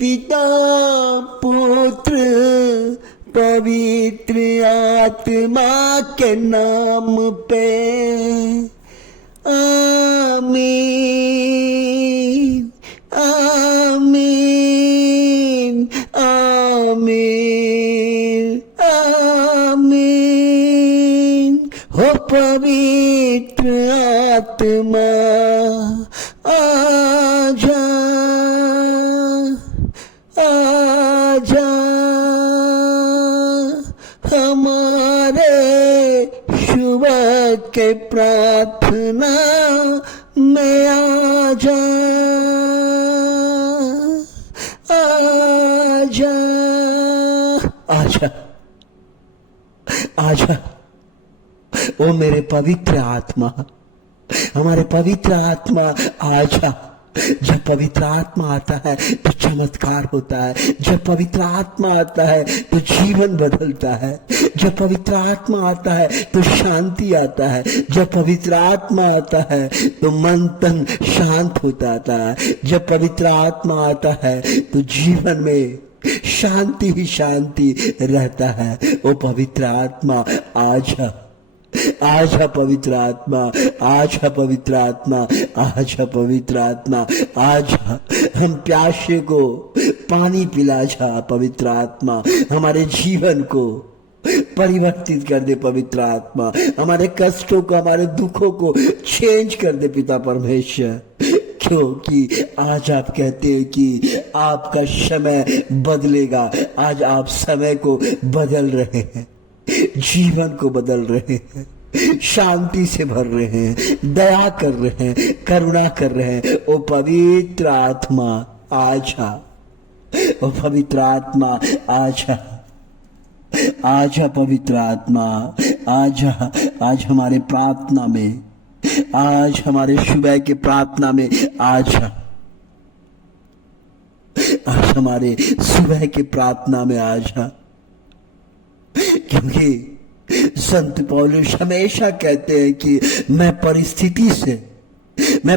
पिता पुत्र पवित्र आत्मा के नाम पे आमीन आमीन आमीन आमीन। हो पवित्र आत्मा आजा आजा हमारे सुबह के प्रार्थना में आजा आजा आजा आजा। ओ मेरे पवित्र आत्मा, हमारे पवित्र आत्मा आजा। जब पवित्र आत्मा आता है तो चमत्कार होता है, जब पवित्र आत्मा आता है तो जीवन बदलता है, जब पवित्र आत्मा आता है तो शांति आता है, जब पवित्र आत्मा आता है तो मन तन शांत होता आता है, जब पवित्र आत्मा आता है तो जीवन में शांति ही शांति रहता है। वो पवित्र आत्मा आजा आजा पवित्र आत्मा, आजा पवित्र आत्मा, आजा पवित्र आत्मा आजा। हम प्यासे को पानी पिला जा पवित्र आत्मा, हमारे जीवन को परिवर्तित कर दे पवित्र आत्मा, हमारे कष्टों को हमारे दुखों को चेंज कर दे पिता परमेश्वर। क्योंकि आज आप कहते हैं कि आपका समय बदलेगा। आज आप समय को बदल रहे हैं, जीवन को बदल रहे हैं, शांति से भर रहे हैं, दया कर रहे हैं, करुणा कर रहे हैं। ओ पवित्र आत्मा आजा, ओ पवित्र आत्मा आजा, आजा पवित्र आत्मा आजा। आज हमारे प्रार्थना में, आज हमारे सुबह के प्रार्थना में आजा, आज हमारे सुबह के प्रार्थना में आजा। क्योंकि संत पौलुस हमेशा कहते हैं कि मैं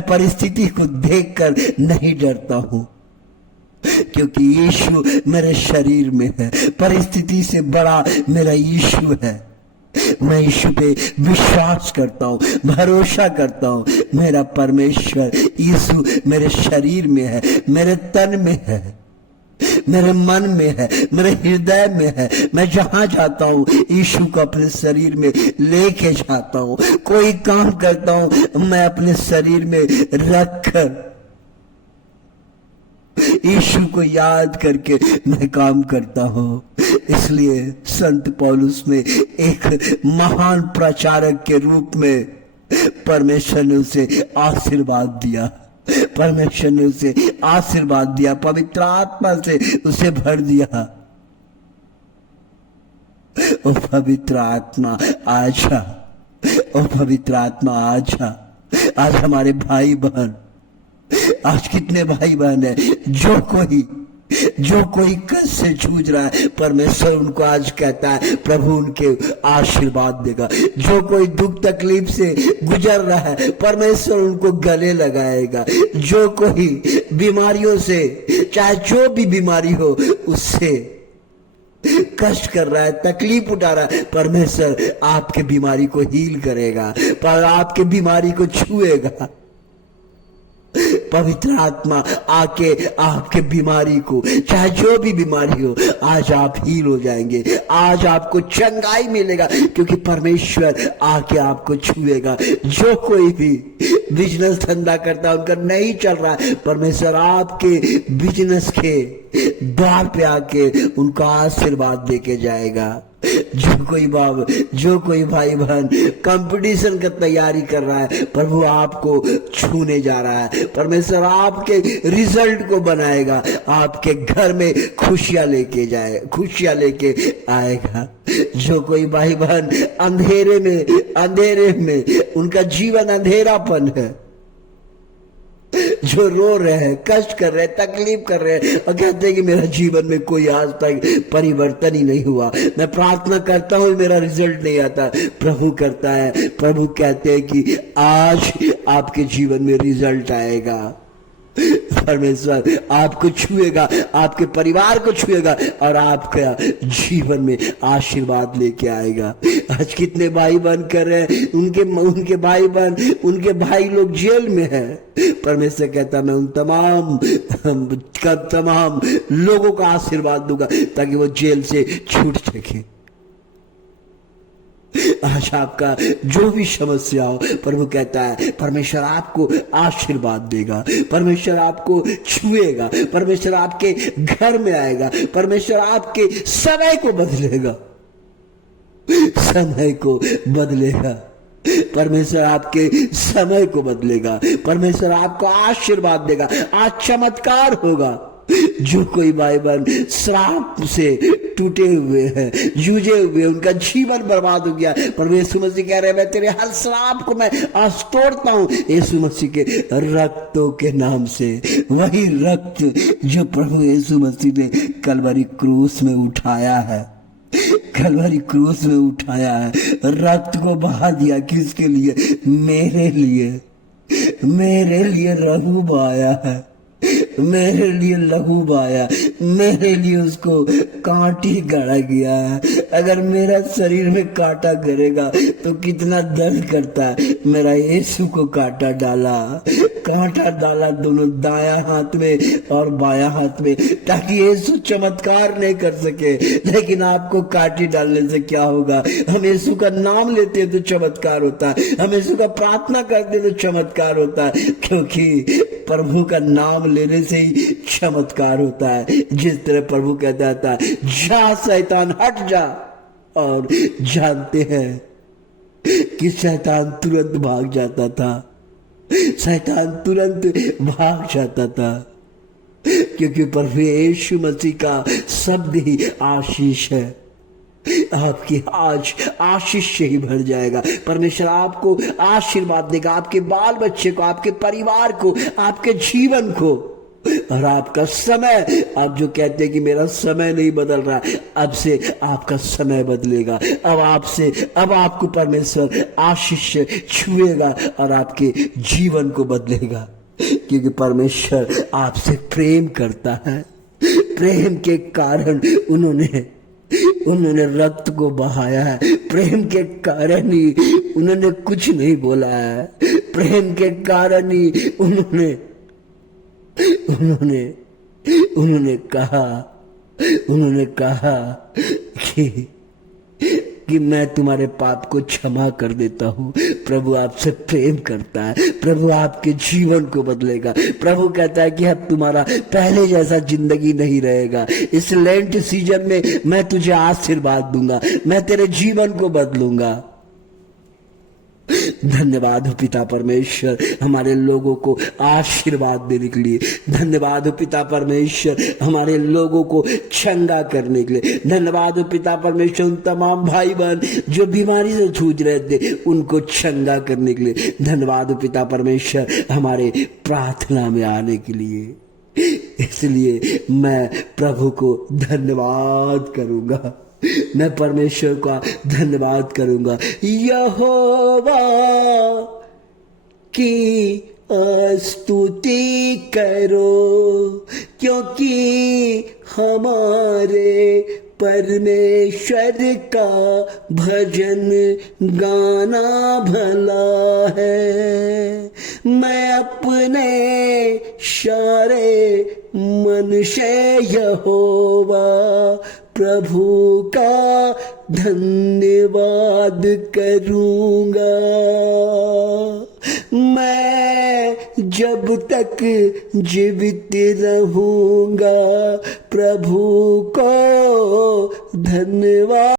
परिस्थिति को देखकर नहीं डरता हूं, क्योंकि यीशु मेरे शरीर में है। परिस्थिति से बड़ा मेरा यीशु है। मैं यीशु पे विश्वास करता हूँ, भरोसा करता हूँ। मेरा परमेश्वर यीशु मेरे शरीर में है, मेरे तन में है, मेरे मन में है, मेरे हृदय में है। मैं जहां जाता हूँ यीशु को अपने शरीर में लेके जाता हूँ। कोई काम करता हूँ मैं अपने शरीर में रखकर यीशु को याद करके मैं काम करता हूँ। इसलिए संत पौलुस ने एक महान प्रचारक के रूप में परमेश्वर ने उसे आशीर्वाद दिया, परमेश्वर ने उसे आशीर्वाद दिया, पवित्र आत्मा से उसे भर दिया। ओ पवित्र आत्मा आजा, ओ पवित्र आत्मा आजा। आज हमारे भाई बहन, आज कितने भाई बहन है जो कोई कष्ट से जूझ रहा है, परमेश्वर उनको आज कहता है प्रभु उनके आशीर्वाद देगा। जो कोई दुख तकलीफ से गुजर रहा है, परमेश्वर उनको गले लगाएगा। जो कोई बीमारियों से, चाहे जो भी बीमारी हो, उससे कष्ट कर रहा है, तकलीफ उठा रहा है, परमेश्वर आपके बीमारी को हील करेगा, पर आपके बीमारी को छुएगा। पवित्र आत्मा आके आपके बीमारी को, चाहे जो भी बीमारी हो, आज आप हील हो जाएंगे, आज आपको चंगाई मिलेगा, क्योंकि परमेश्वर आके आपको छुएगा। जो कोई भी बिजनेस धंधा करता है, उनका नहीं चल रहा है, परमेश्वर आपके बिजनेस के द्वार पे आके उनको आशीर्वाद देके जाएगा। जो कोई भाई बहन कंपटीशन का तैयारी कर रहा है, प्रभु आपको छूने जा रहा है। परमेश्वर आपके रिजल्ट को बनाएगा, आपके घर में खुशियां लेके आएगा। जो कोई भाई बहन अंधेरे में उनका जीवन अंधेरापन है, जो रो रहे हैं, कष्ट कर रहे हैं, तकलीफ कर रहे हैं और कहते हैं कि मेरा जीवन में कोई आज तक परिवर्तन ही नहीं हुआ, मैं प्रार्थना करता हूं मेरा रिजल्ट नहीं आता, प्रभु करता है। प्रभु कहते हैं कि आज आपके जीवन में रिजल्ट आएगा। परमेश्वर आपको छुएगा, आपके परिवार को छुएगा और आपका जीवन में आशीर्वाद लेके आएगा। आज कितने भाई बहन कर रहे हैं, उनके भाई बहन, उनके भाई लोग जेल में है। परमेश्वर कहता मैं उन तमाम लोगों का आशीर्वाद दूंगा ताकि वो जेल से छूट सके। आज आपका जो भी समस्या हो, प्रभु कहता है परमेश्वर आपको आशीर्वाद देगा, परमेश्वर आपको छुएगा, परमेश्वर आपके घर में आएगा, परमेश्वर आपके समय को बदलेगा, समय को बदलेगा, परमेश्वर आपके समय को बदलेगा, परमेश्वर आपको आशीर्वाद देगा। आज चमत्कार होगा। जो कोई भाई बहन श्राप से टूटे हुए हैं, जूझे हुए, उनका जीवन बर्बाद हो गया, पर यीशु मसीह कह रहे हैं मैं तेरे हर श्राप को मैं आज तोड़ता हूं यीशु मसीह के रक्तों के नाम से। वही रक्त जो प्रभु यीशु मसीह ने कलवरी क्रूस में उठाया है, कलवरी क्रूस में उठाया है, रक्त को बहा दिया। किसके लिए? मेरे लिए, मेरे लिए लहू बहाया है, मेरे लिए लहू बहाया, मेरे लिए उसको कांटी गड़ा गया है। अगर मेरा शरीर में कांटा गिरेगा तो कितना दर्द करता है। मेरा यीशु को कांटा डाला, कांटा डाला दोनों दाया हाथ में और बाया हाथ में, ताकि यीशु चमत्कार नहीं कर सके। लेकिन आपको कांटी डालने से क्या होगा? हम यीशु का नाम लेते हैं तो चमत्कार होता है, हम यीशु का प्रार्थना करते हैं तो चमत्कार होता है, क्योंकि प्रभु का नाम लेने से ही चमत्कार होता है। जिस तरह प्रभु कहता था जा शैतान हट जा, और जानते हैं कि शैतान तुरंत भाग जाता था, शैतान तुरंत भाग जाता था, क्योंकि प्रभु यीशु मसीह का शब्द ही आशीष है। आपकी आज आशीष से ही भर जाएगा। परमेश्वर आपको आशीर्वाद देगा, आपके बाल बच्चे को, आपके परिवार को, आपके जीवन को, और आपका समय। आप जो कहते हैं कि मेरा समय नहीं बदल रहा, अब से आपका समय बदलेगा। अब आपको परमेश्वर आशीष से छुएगा और आपके जीवन को बदलेगा, क्योंकि परमेश्वर आपसे प्रेम करता है। प्रेम के कारण उन्होंने रक्त को बहाया है, प्रेम के कारण ही उन्होंने कुछ नहीं बोला है, प्रेम के कारण ही उन्होंने कहा कि मैं तुम्हारे पाप को क्षमा कर देता हूं। प्रभु आपसे प्रेम करता है, प्रभु आपके जीवन को बदलेगा। प्रभु कहता है कि अब तुम्हारा पहले जैसा जिंदगी नहीं रहेगा। इस लेंट सीजन में मैं तुझे आशीर्वाद दूंगा, मैं तेरे जीवन को बदलूंगा। धन्यवाद हो पिता परमेश्वर हमारे लोगों को आशीर्वाद देने के लिए। धन्यवाद हो पिता परमेश्वर हमारे लोगों को चंगा करने के लिए। धन्यवाद हो पिता परमेश्वर उन तमाम भाई बहन जो बीमारी से जूझ रहे थे उनको चंगा करने के लिए। धन्यवाद हो पिता परमेश्वर हमारे प्रार्थना में आने के लिए। इसलिए मैं प्रभु को धन्यवाद करूंगा, मैं परमेश्वर का धन्यवाद करूंगा। यहोवा की स्तुति करो, क्योंकि हमारे परमेश्वर का भजन गाना भला है। मैं अपने सारे मन से यहोवा प्रभु का धन्यवाद करूंगा। मैं जब तक जीवित रहूंगा प्रभु को धन्यवाद